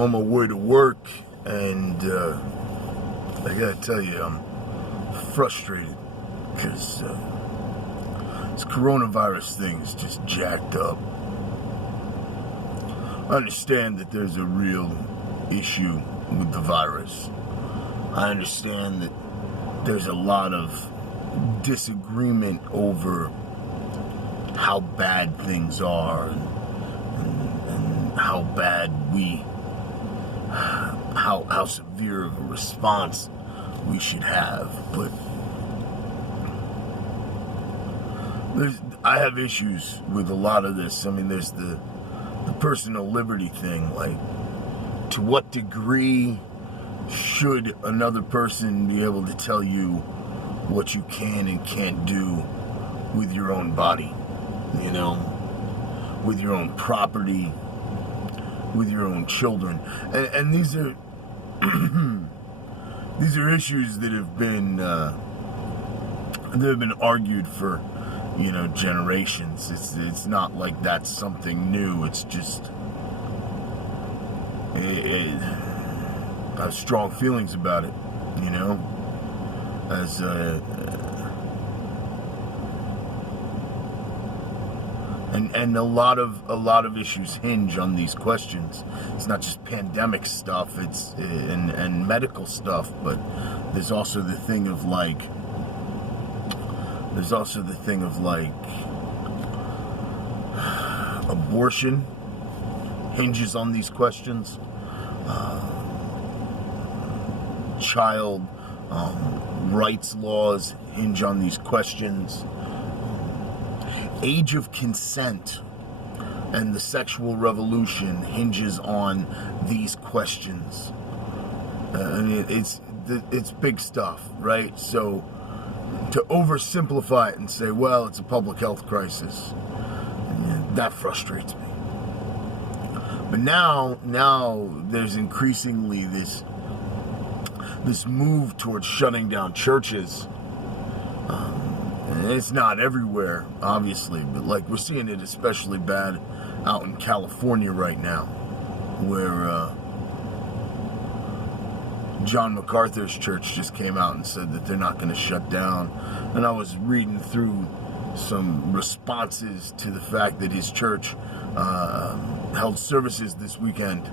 on my way to work, and I gotta tell you, I'm frustrated because this coronavirus thing is just jacked up. I understand that there's a real issue with the virus. I understand that there's a lot of disagreement over how bad things are and how bad how severe of a response we should have. But I have issues with a lot of this. I mean, there's the personal liberty thing. Like, to what degree should another person be able to tell you what you can and can't do with your own body, you know, with your own property, with your own children? And these are these are issues that have been argued for, you know, generations. It's not like that's something new. It's just I have strong feelings about it, you know, as and a lot of issues hinge on these questions. It's not just pandemic stuff, it's and medical stuff, but there's also the thing of like abortion hinges on these questions. Child rights laws hinge on these questions. Age of consent and the sexual revolution hinges on these questions. I mean, it's big stuff, right? So to oversimplify it and say, well, it's a public health crisis, that frustrates me. But now there's increasingly this move towards shutting down churches. And it's not everywhere, obviously, but like we're seeing it especially bad out in California right now, where John MacArthur's church just came out and said that they're not going to shut down. And I was reading through some responses to the fact that his church held services this weekend,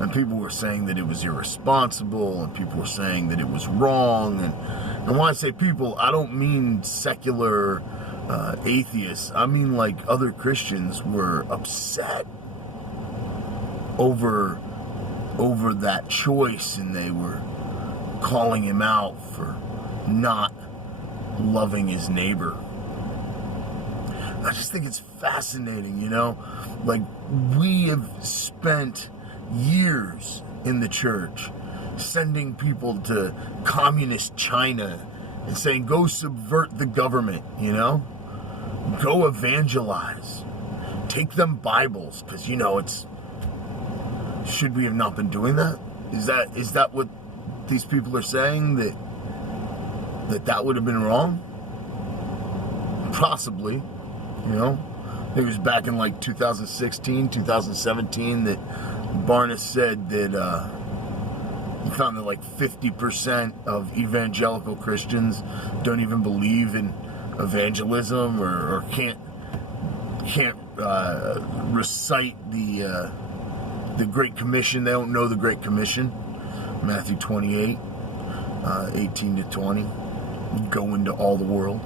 and people were saying that it was irresponsible, and people were saying that it was wrong. And when I say people, I don't mean secular atheists. I mean like other Christians were upset over that choice, and they were calling him out for not loving his neighbor. I just think it's fascinating, you know? Like, we have spent years in the church sending people to communist China and saying, go subvert the government, you know? Go evangelize. Take them Bibles, because, you know, should we have not been doing that? Is that what these people are saying? That would have been wrong? Possibly, you know? I think it was back in like 2016, 2017 that Barnes said that he found that like 50% of evangelical Christians don't even believe in evangelism or can't recite the Great Commission. They don't know the Great Commission. Matthew 28, 18 to 20. Go into all the world.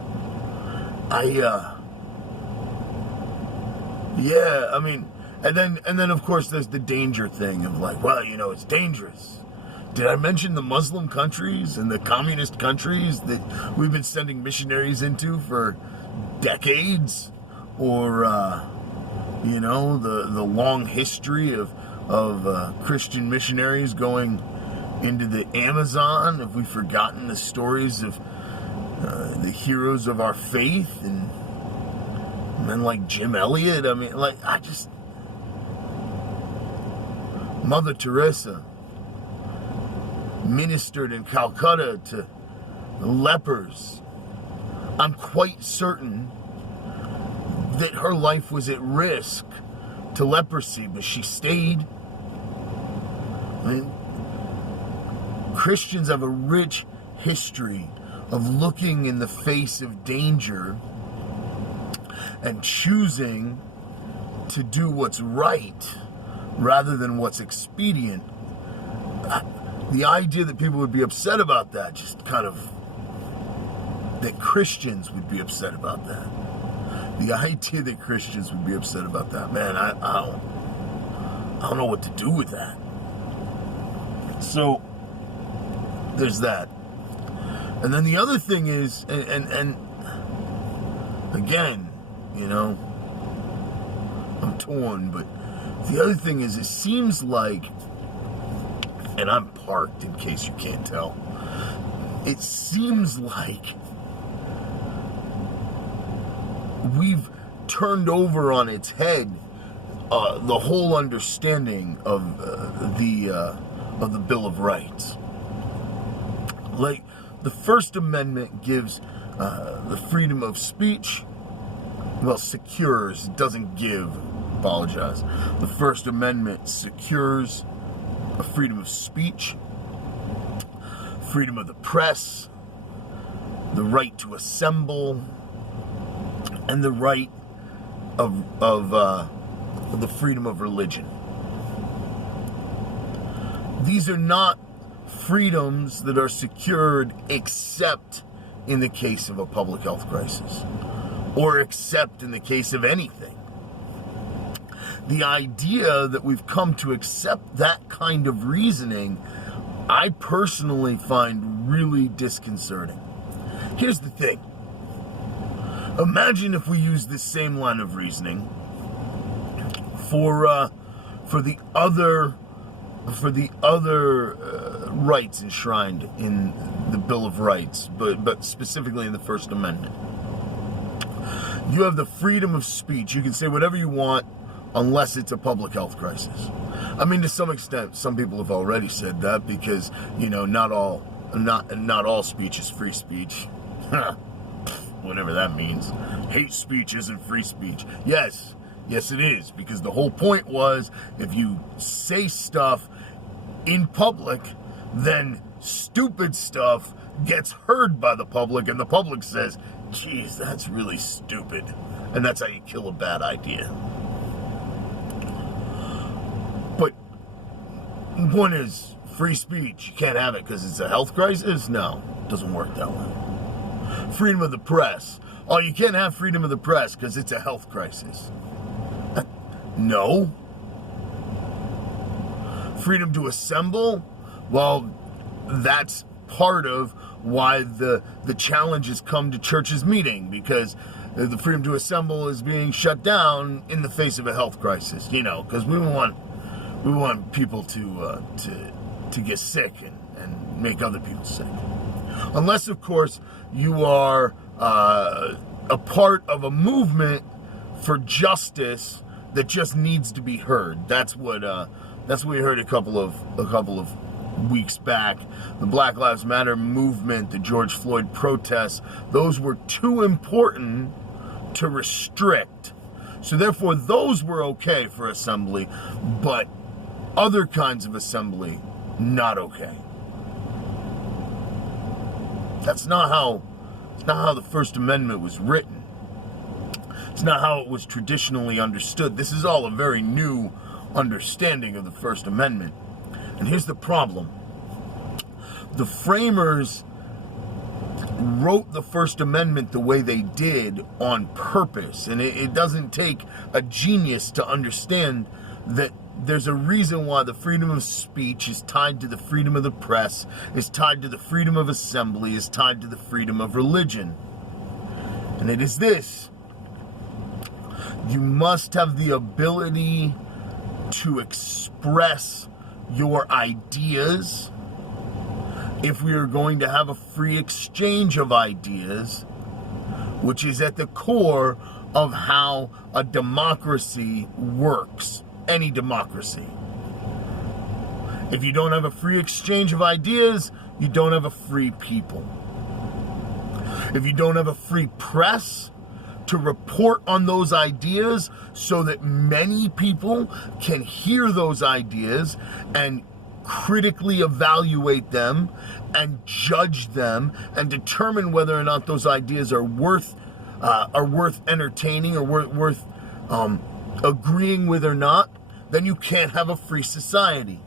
Yeah, I mean, and then of course there's the danger thing of like, well, you know, it's dangerous. Did I mention the Muslim countries and the communist countries that we've been sending missionaries into for decades? Or, you know, the long history of Christian missionaries going into the Amazon? Have we forgotten the stories of the heroes of our faith and men like Jim Elliot? I mean, like, Mother Teresa ministered in Calcutta to lepers. I'm quite certain that her life was at risk to leprosy, but she stayed. I mean, Christians have a rich history of looking in the face of danger and choosing to do what's right rather than what's expedient. The idea that people would be upset about that, just kind of, that Christians would be upset about that. The idea that Christians would be upset about that, man, I don't know what to do with that. So, there's that. And then the other thing is, and again, you know, I'm torn, but the other thing is, it seems like, and I'm parked in case you can't tell, it seems like we've turned over on its head the whole understanding of the Bill of Rights. Like, the First Amendment gives the freedom of speech, well, secures, doesn't give, apologize. The First Amendment secures a freedom of speech, freedom of the press, the right to assemble, and the right of the freedom of religion. These are not freedoms that are secured except in the case of a public health crisis, or except in the case of anything. The idea that we've come to accept that kind of reasoning, I personally find really disconcerting. Here's the thing. Imagine if we use this same line of reasoning for the other rights enshrined in the Bill of Rights, but specifically in the First Amendment. You have the freedom of speech. You can say whatever you want unless it's a public health crisis. I mean, to some extent, some people have already said that because, you know, not all speech is free speech. Whatever that means. Hate speech isn't free speech. Yes, it is, because the whole point was, if you say stuff in public, then stupid stuff gets heard by the public, and the public says, geez, that's really stupid. And that's how you kill a bad idea. But the point is, free speech, you can't have it because it's a health crisis? No, it doesn't work that way. Freedom of the press. Oh, you can't have freedom of the press because it's a health crisis. No. Freedom to assemble? Well, that's part of why the challenges come to churches meeting, because the freedom to assemble is being shut down in the face of a health crisis, you know, because we want people to get sick and make other people sick. Unless, of course, you are a part of a movement for justice that just needs to be heard. That's what we heard a couple of weeks back. The Black Lives Matter movement, the George Floyd protests, those were too important to restrict. So therefore, those were okay for assembly, but other kinds of assembly, not okay. That's not how the First Amendment was written. It's not how it was traditionally understood. This is all a very new understanding of the First Amendment. And here's the problem. The framers wrote the First Amendment the way they did on purpose. And it doesn't take a genius to understand that there's a reason why the freedom of speech is tied to the freedom of the press, is tied to the freedom of assembly, is tied to the freedom of religion. And it is this. You must have the ability to express your ideas if we are going to have a free exchange of ideas, which is at the core of how a democracy works. Any democracy. If you don't have a free exchange of ideas, you don't have a free people. If you don't have a free press to report on those ideas so that many people can hear those ideas and critically evaluate them and judge them and determine whether or not those ideas are worth entertaining or worth agreeing with or not, then you can't have a free society.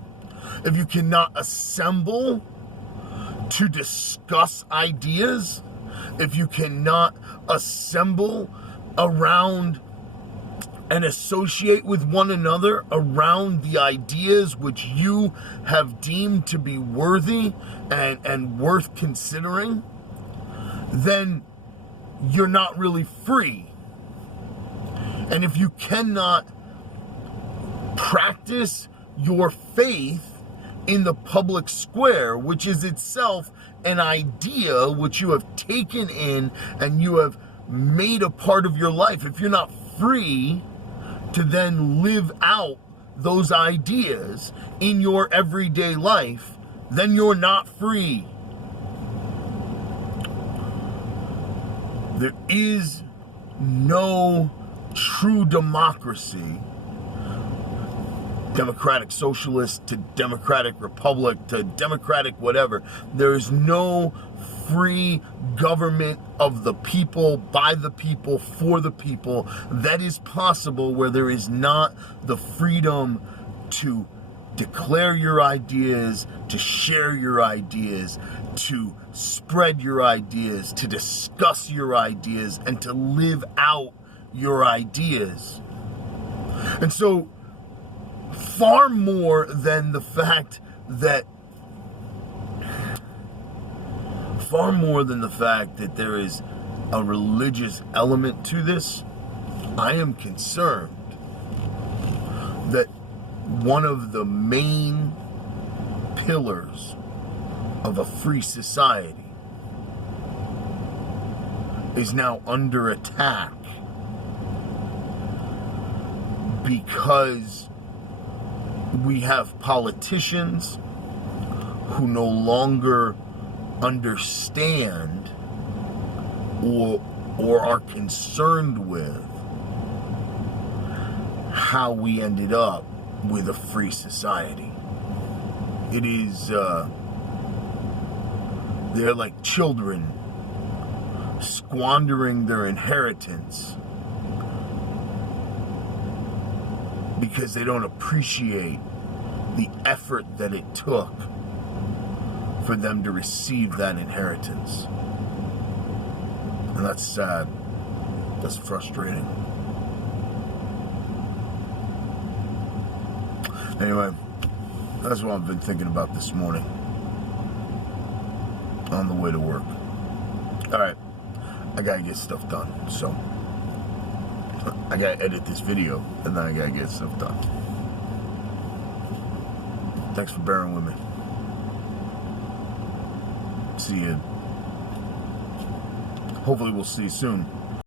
If you cannot assemble to discuss ideas, if you cannot assemble around and associate with one another around the ideas which you have deemed to be worthy and worth considering, then you're not really free. And if you cannot practice your faith in the public square, which is itself an idea which you have taken in and you have made a part of your life, if you're not free to then live out those ideas in your everyday life, then you're not free. There is no true democracy, democratic socialist to democratic republic to democratic whatever. There is no free government of the people, by the people, for the people that is possible where there is not the freedom to declare your ideas, to share your ideas, to spread your ideas, to discuss your ideas, and to live out your ideas. And so, far more than the fact that there is a religious element to this, I am concerned that one of the main pillars of a free society is now under attack because we have politicians who no longer understand or are concerned with how we ended up with a free society. It is, they're like children squandering their inheritance because they don't appreciate the effort that it took for them to receive that inheritance. And that's sad. That's frustrating. Anyway, that's what I've been thinking about this morning on the way to work. Alright, I gotta get stuff done, so I gotta edit this video and then I gotta get stuff done. Thanks for bearing with me. See you. Hopefully we'll see you soon.